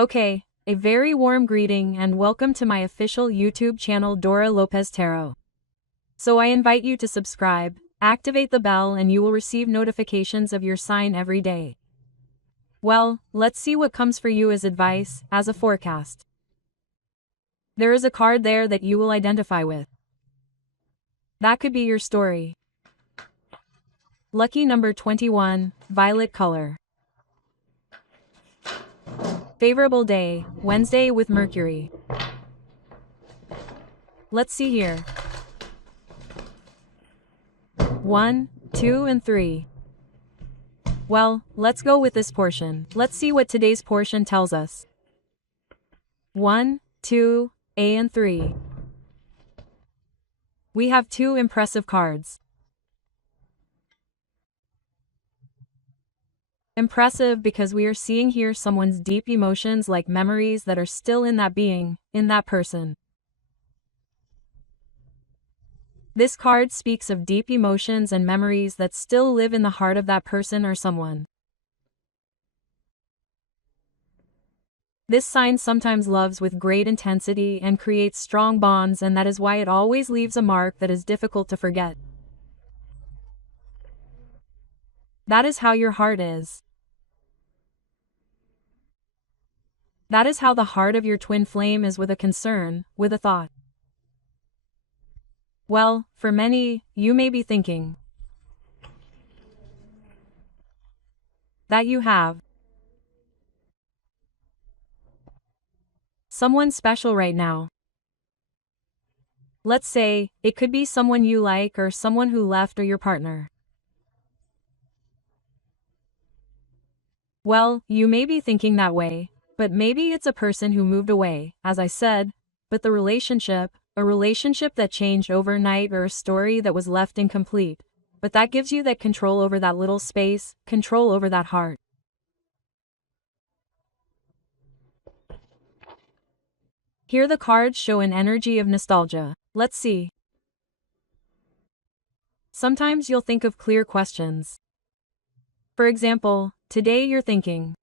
Okay, a very warm greeting and welcome to my official YouTube channel Dora Lopez Tarot. So I invite you to subscribe, activate the bell and you will receive notifications of your sign every day. Well, let's see what comes for you as advice, as a forecast. There is a card there that you will identify with. That could be your story. Lucky number 21, violet color. Favorable day, Wednesday with Mercury. Let's see here. 1, 2 and 3. Well, let's go with this portion. Let's see what today's portion tells us. 1, 2, and 3. We have two impressive cards. Impressive because we are seeing here someone's deep emotions like memories that are still in that being, in that person. This card speaks of deep emotions and memories that still live in the heart of that person or someone. This sign sometimes loves with great intensity and creates strong bonds, and that is why it always leaves a mark that is difficult to forget. That is how your heart is. That is how the heart of your twin flame is, with a concern, with a thought. Well, for many, you may be thinking that you have someone special right now. Let's say, it could be someone you like or someone who left or your partner. Well, you may be thinking that way, but maybe it's a person who moved away, as I said, but the relationship, a relationship that changed overnight or a story that was left incomplete, but that gives you that control over that little space, control over that heart. Here the cards show an energy of nostalgia. Let's see. Sometimes you'll think of clear questions. For example, today you're thinking.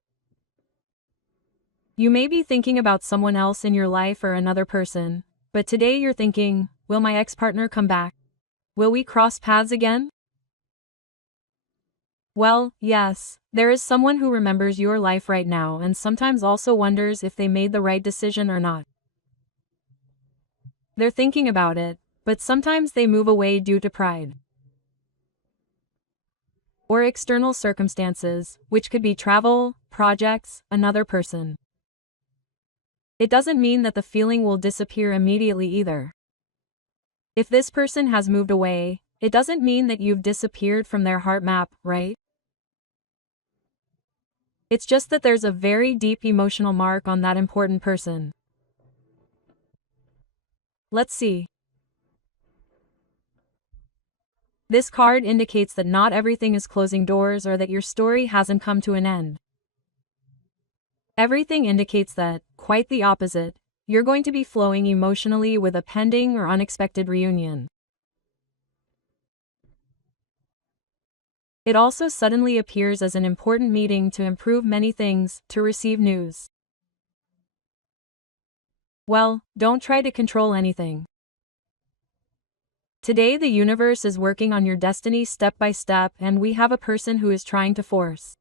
You may be thinking about someone else in your life or another person, but today you're thinking, will my ex-partner come back? Will we cross paths again? Well, yes, there is someone who remembers your life right now and sometimes also wonders if they made the right decision or not. They're thinking about it, but sometimes they move away due to pride or external circumstances, which could be travel, projects, another person. It doesn't mean that the feeling will disappear immediately either. If this person has moved away, it doesn't mean that you've disappeared from their heart map, right? It's just that there's a very deep emotional mark on that important person. Let's see. This card indicates that not everything is closing doors or that your story hasn't come to an end. Everything indicates that, quite the opposite, you're going to be flowing emotionally with a pending or unexpected reunion. It also suddenly appears as an important meeting to improve many things, to receive news. Well, don't try to control anything. Today the universe is working on your destiny step by step, and we have a person who is trying to force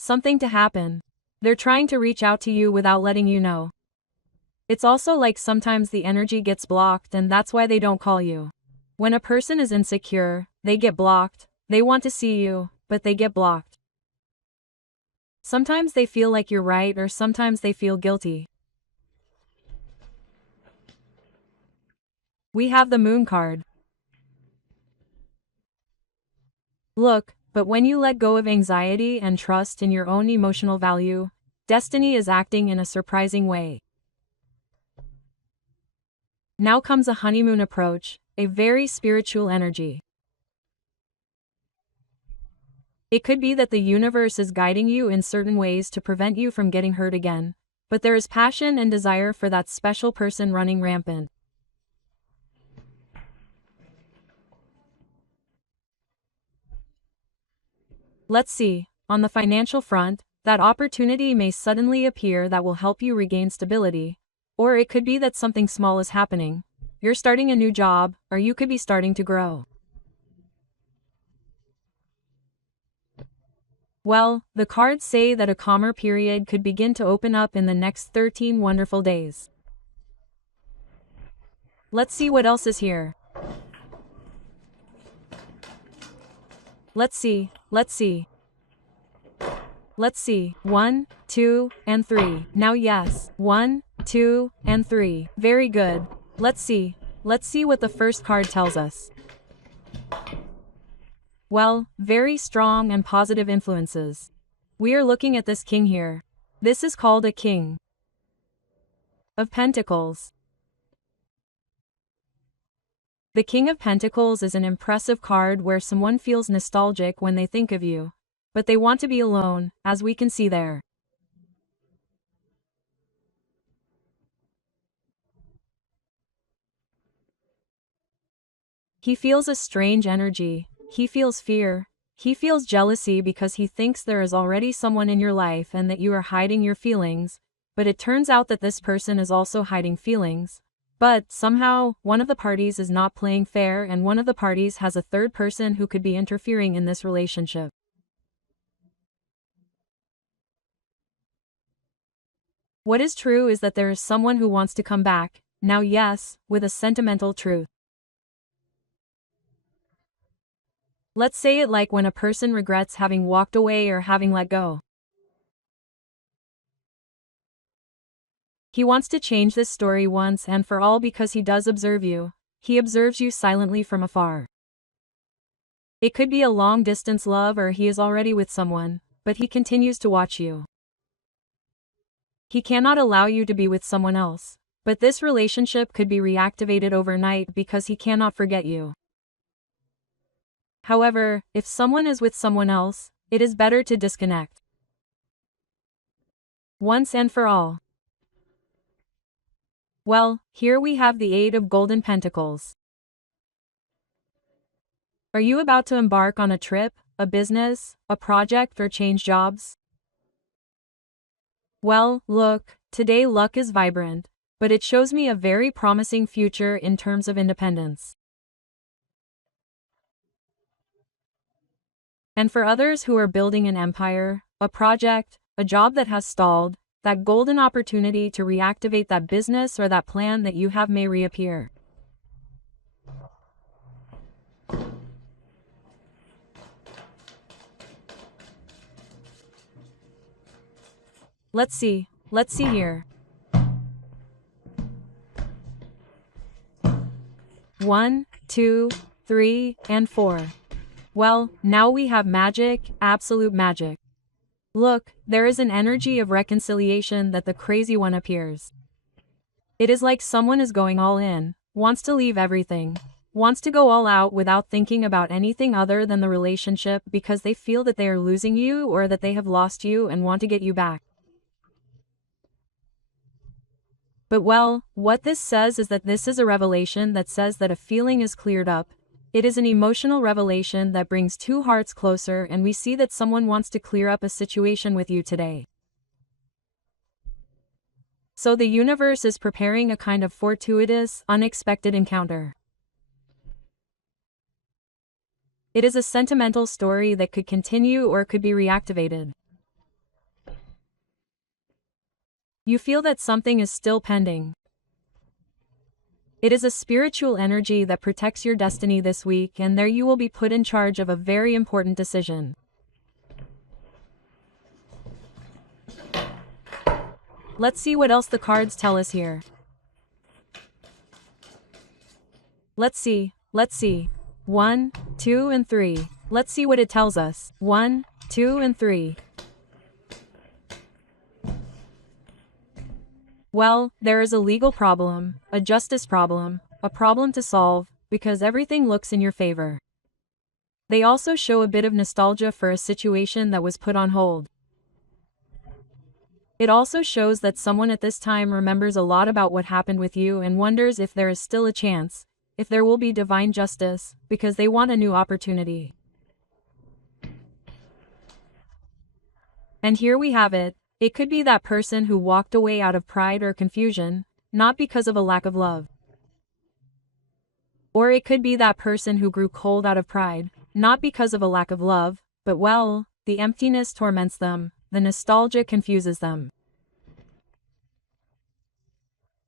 something to happen. They're trying to reach out to you without letting you know. It's also like sometimes the energy gets blocked and that's why they don't call you. When a person is insecure, they get blocked. They want to see you, but they get blocked. Sometimes they feel like you're right or sometimes they feel guilty. We have the Moon card. Look, but when you let go of anxiety and trust in your own emotional value, destiny is acting in a surprising way. Now comes a honeymoon approach, a very spiritual energy. It could be that the universe is guiding you in certain ways to prevent you from getting hurt again, but there is passion and desire for that special person running rampant. Let's see. On the financial front, that opportunity may suddenly appear that will help you regain stability. Or it could be that something small is happening. You're starting a new job, or you could be starting to grow. Well, the cards say that a calmer period could begin to open up in the next 13 wonderful days. Let's see what else is here. Let's see. 1, 2, and 3. Now yes. 1, 2, and 3. Very good. Let's see what the first card tells us. Well, very strong and positive influences. We are looking at this king here. This is called a King of Pentacles. The King of Pentacles is an impressive card where someone feels nostalgic when they think of you, but they want to be alone, as we can see there. He feels a strange energy. He feels fear. He feels jealousy because he thinks there is already someone in your life and that you are hiding your feelings, but it turns out that this person is also hiding feelings. But, somehow, one of the parties is not playing fair and one of the parties has a third person who could be interfering in this relationship. What is true is that there is someone who wants to come back, now yes, with a sentimental truth. Let's say it like when a person regrets having walked away or having let go. He wants to change this story once and for all because he does observe you. He observes you silently from afar. It could be a long-distance love or he is already with someone, but he continues to watch you. He cannot allow you to be with someone else, but this relationship could be reactivated overnight because he cannot forget you. However, if someone is with someone else, it is better to disconnect once and for all. Well, here we have the Eight of Golden Pentacles. Are you about to embark on a trip, a business, a project, or change jobs? Well, look, today luck is vibrant, but it shows me a very promising future in terms of independence. And for others who are building an empire, a project, a job that has stalled, that golden opportunity to reactivate that business or that plan that you have may reappear. Let's see here. 1, 2, 3, and 4. Well, now we have magic, absolute magic. Look, there is an energy of reconciliation that the crazy one appears. It is like someone is going all in, wants to leave everything, wants to go all out without thinking about anything other than the relationship because they feel that they are losing you or that they have lost you and want to get you back. But well, what this says is that this is a revelation that says that a feeling is cleared up. It is an emotional revelation that brings two hearts closer, and we see that someone wants to clear up a situation with you today. So the universe is preparing a kind of fortuitous, unexpected encounter. It is a sentimental story that could continue or could be reactivated. You feel that something is still pending. It is a spiritual energy that protects your destiny this week, and there you will be put in charge of a very important decision. Let's see what else the cards tell us here. Let's see. 1, 2, and 3. Let's see what it tells us. 1, 2, and 3. Well, there is a legal problem, a justice problem, a problem to solve, because everything looks in your favor. They also show a bit of nostalgia for a situation that was put on hold. It also shows that someone at this time remembers a lot about what happened with you and wonders if there is still a chance, if there will be divine justice, because they want a new opportunity. And here we have it. It could be that person who walked away out of pride or confusion, not because of a lack of love. Or it could be that person who grew cold out of pride, not because of a lack of love, but well, the emptiness torments them, the nostalgia confuses them.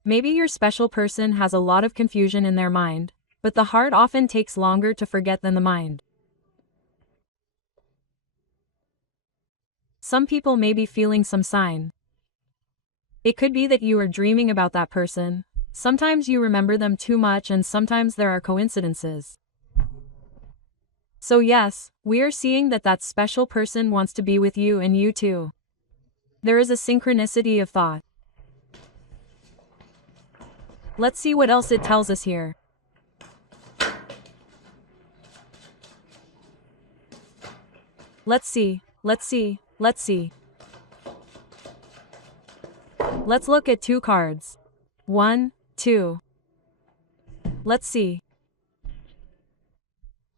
Maybe your special person has a lot of confusion in their mind, but the heart often takes longer to forget than the mind. Some people may be feeling some sign. It could be that you are dreaming about that person. Sometimes you remember them too much and sometimes there are coincidences. So yes, we are seeing that that special person wants to be with you and you too. There is a synchronicity of thought. Let's see what else it tells us here. Let's see. Let's look at 2 cards. 1, 2. Let's see.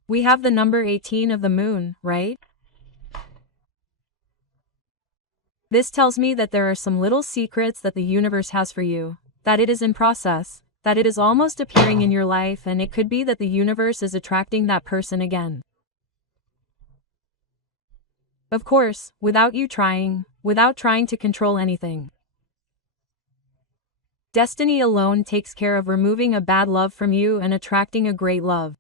We have the number 18 of the moon, right? This tells me that there are some little secrets that the universe has for you, that it is in process, that it is almost appearing in your life, and it could be that the universe is attracting that person again. Of course, without you trying, without trying to control anything. Destiny alone takes care of removing a bad love from you and attracting a great love.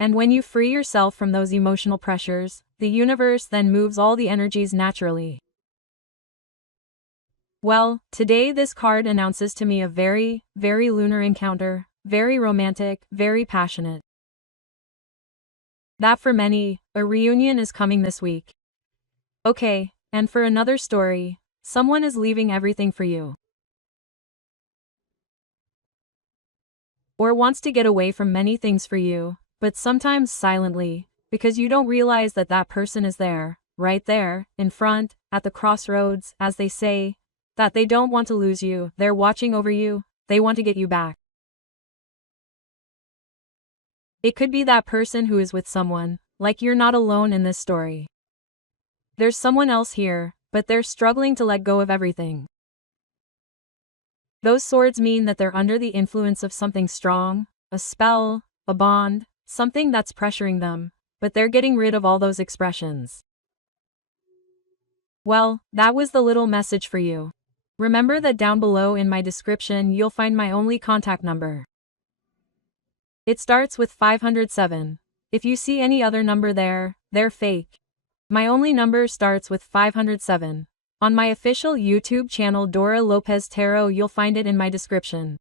And when you free yourself from those emotional pressures, the universe then moves all the energies naturally. Well, today this card announces to me a very, very lunar encounter, very romantic, very passionate. That for many, a reunion is coming this week. Okay, and for another story, someone is leaving everything for you. Or wants to get away from many things for you, but sometimes silently, because you don't realize that that person is there, right there, in front, at the crossroads, as they say, that they don't want to lose you, they're watching over you, they want to get you back. It could be that person who is with someone, like you're not alone in this story. There's someone else here, but they're struggling to let go of everything. Those swords mean that they're under the influence of something strong, a spell, a bond, something that's pressuring them, but they're getting rid of all those expressions. Well, that was the little message for you. Remember that down below in my description you'll find my only contact number. It starts with 507. If you see any other number there, they're fake. My only number starts with 507. On my official YouTube channel Dora Lopez Tarot, you'll find it in my description.